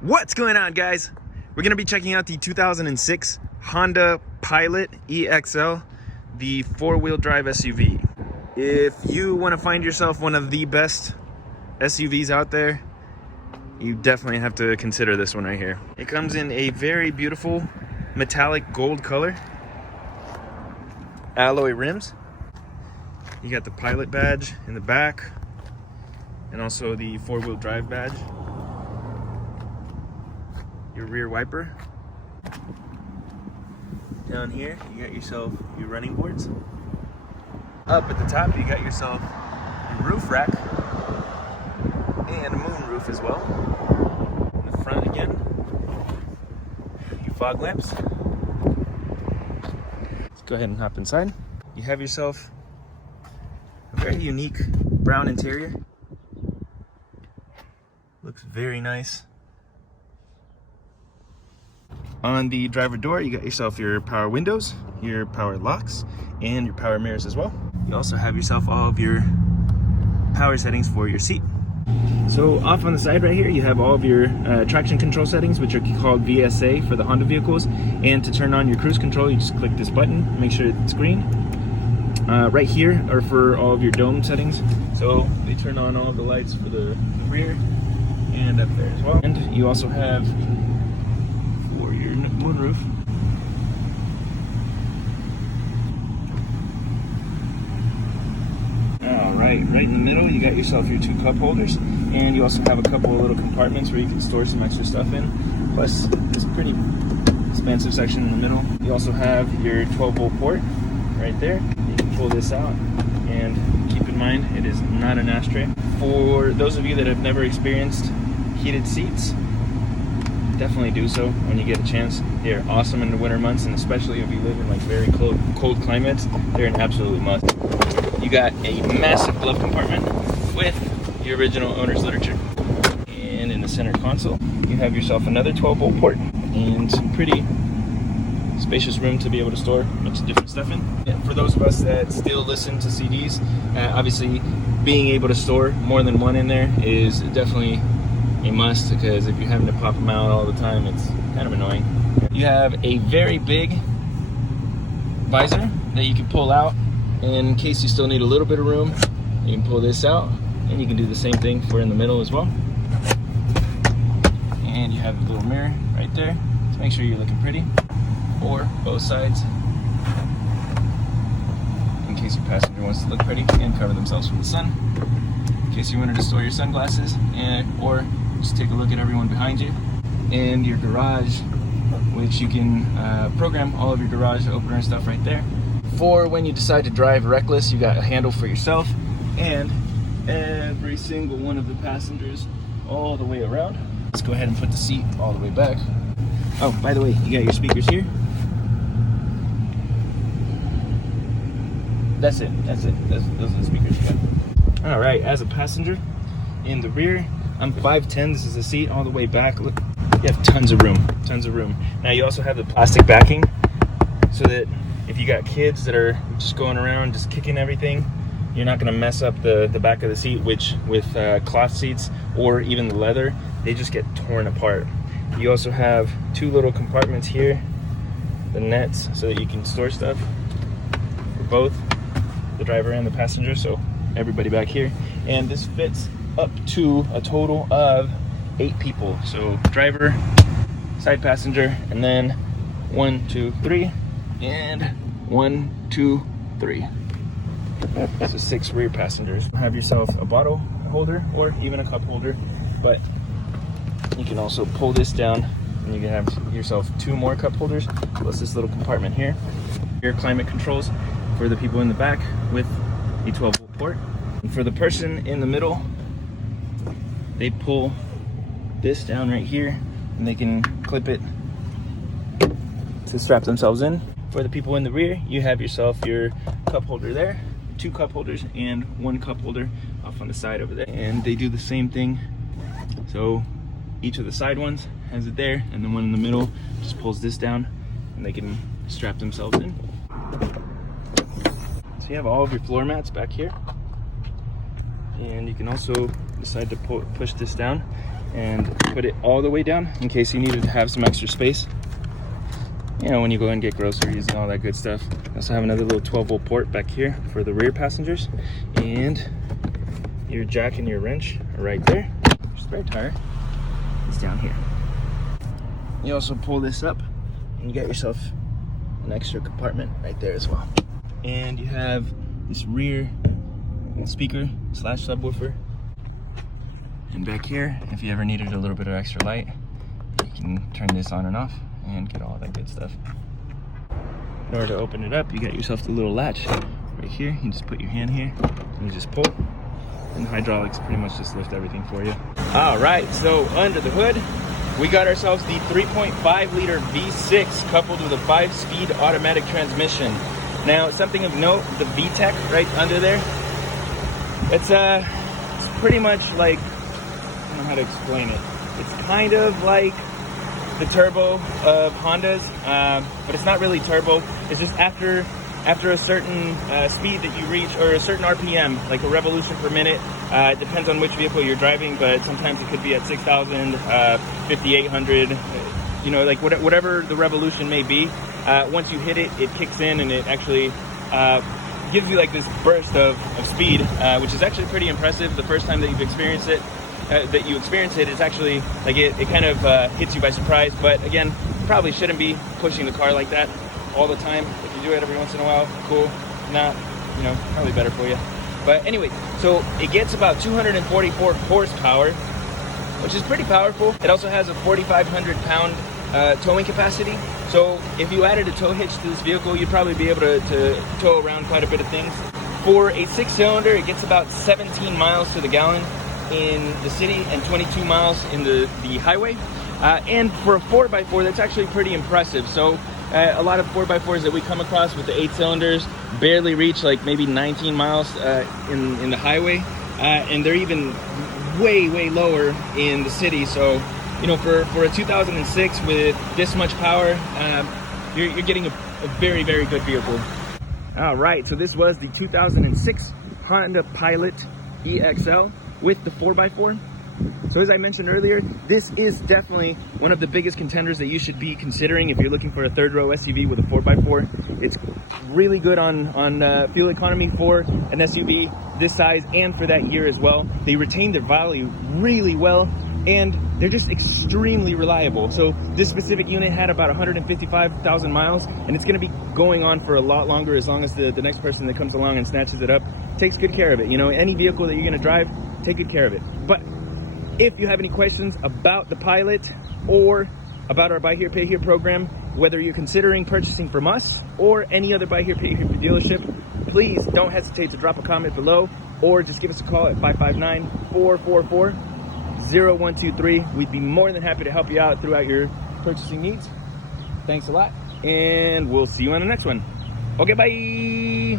What's going on, guys? We're going to be checking out the 2006 Honda Pilot EXL, the four-wheel drive SUV. If you want to find yourself one of the best SUVs out there, you definitely have to consider this one right here. It comes in a very beautiful metallic gold color, alloy rims. You got the Pilot badge in the back and also the four-wheel drive badge. Your rear wiper. Down here, you got yourself your running boards. Up at the top, you got yourself your roof rack and a moon roof as well. In the front again, your fog lamps. Let's go ahead and hop inside. You have yourself a very unique brown interior. Looks very nice. On the driver door, you got yourself your power windows, your power locks, and your power mirrors as well. You also have yourself all of your power settings for your seat. So off on the side right here, you have all of your traction control settings, which are called VSA for the Honda vehicles. And to turn on your cruise control, you just click this button, make sure it's green. Right here are for all of your dome settings. So they turn on all the lights for the rear and up there as well. And you also have for your moonroof. Alright, right in the middle you got yourself your two cup holders, and you also have a couple of little compartments where you can store some extra stuff in, plus this pretty expansive section in the middle. You also have your 12-volt port right there. You can pull this out, and keep in mind it is not an ashtray. For those of you that have never experienced heated seats, definitely do so when you get a chance. They're awesome in the winter months, and especially if you live in like very cold climates, they're an absolute must. You got a massive glove compartment with your original owner's literature. And in the center console, you have yourself another 12-volt port and some pretty spacious room to be able to store a bunch of different stuff in. And for those of us that still listen to CDs, obviously being able to store more than one in there is definitely a must, because if you're having to pop them out all the time, it's kind of annoying. You have a very big visor that you can pull out in case you still need a little bit of room. You can pull this out, and you can do the same thing for in the middle as well. And you have a little mirror right there to make sure you're looking pretty, or both sides, in case your passenger wants to look pretty and cover themselves from the sun. In case you wanted to store your sunglasses, or just take a look at everyone behind you. And your garage, which you can program all of your garage opener and stuff right there. For when you decide to drive reckless, you got a handle for yourself and every single one of the passengers all the way around. Let's go ahead and put the seat all the way back. Oh, by the way, you got your speakers here. That's it. Those are the speakers you got. All right, as a passenger in the rear, I'm 5'10". This is the seat all the way back. Look, you have tons of room. Now you also have the plastic backing, so that if you got kids that are just going around, just kicking everything, you're not gonna mess up the back of the seat, which with cloth seats or even the leather, they just get torn apart. You also have two little compartments here, the nets, so that you can store stuff for both the driver and the passenger, so everybody back here. And this fits up to a total of 8 people. So driver, side passenger, and then 1, 2, 3, and 1, 2, 3. So 6 rear passengers. Have yourself a bottle holder or even a cup holder, but you can also pull this down and you can have yourself 2 more cup holders, plus this little compartment here. Your climate controls for the people in the back with a 12-volt port. And for the person in the middle, they pull this down right here and they can clip it to strap themselves in. For the people in the rear, you have yourself your cup holder there, 2 cup holders, and 1 cup holder off on the side over there. And they do the same thing. So each of the side ones has it there, and the one in the middle just pulls this down and they can strap themselves in. So you have all of your floor mats back here. And you can also decide to push this down and put it all the way down in case you needed to have some extra space. You know, when you go and get groceries and all that good stuff. I also have another little 12-volt port back here for the rear passengers. And your jack and your wrench are right there. Your spare tire is down here. You also pull this up and you got yourself an extra compartment right there as well. And you have this rear speaker / subwoofer. And back here, if you ever needed a little bit of extra light, you can turn this on and off and get all that good stuff. In order to open it up, you got yourself the little latch right here. You just put your hand here and you just pull, and the hydraulics pretty much just lift everything for you. All right, so under the hood, we got ourselves the 3.5 liter V6 coupled with a 5-speed automatic transmission. Now, something of note, the VTEC right under there, it's pretty much like, I don't know how to explain it. It's kind of like the turbo of Hondas, but it's not really turbo. It's just after a certain speed that you reach, or a certain RPM, like a revolution per minute. It depends on which vehicle you're driving, but sometimes it could be at 6,000, 5,800, you know, like whatever the revolution may be. Once you hit it, it kicks in and it actually gives you like this burst of speed, which is actually pretty impressive. The first time that you've experienced it, it's actually like it kind of hits you by surprise. But again, probably shouldn't be pushing the car like that all the time. If you do it every once in a while, cool. Not, you know, probably better for you. But anyway, so it gets about 244 horsepower, which is pretty powerful. It also has a 4,500 pound towing capacity. So if you added a tow hitch to this vehicle, you'd probably be able to tow around quite a bit of things. For a 6-cylinder, it gets about 17 miles to the gallon in the city and 22 miles in the highway. And for a 4x4, that's actually pretty impressive. So a lot of 4x4s that we come across with the 8 cylinders barely reach like maybe 19 miles in the highway, and they're even way lower in the city. So, you know, for a 2006 with this much power, you're getting a very good vehicle. All right, so this was the 2006 Honda Pilot EXL with the 4x4. So as I mentioned earlier, this is definitely one of the biggest contenders that you should be considering if you're looking for a third row SUV with a 4x4. It's really good on fuel economy for an SUV this size and for that year as well. They retain their value really well, and they're just extremely reliable. So this specific unit had about 155,000 miles, and it's gonna be going on for a lot longer as long as the next person that comes along and snatches it up takes good care of it. You know, any vehicle that you're gonna drive, take good care of it. But if you have any questions about the Pilot or about our Buy Here, Pay Here program, whether you're considering purchasing from us or any other Buy Here, Pay Here dealership, please don't hesitate to drop a comment below or just give us a call at 559-444-0123. We'd be more than happy to help you out throughout your purchasing needs. Thanks a lot, and we'll see you on the next one. Okay, bye.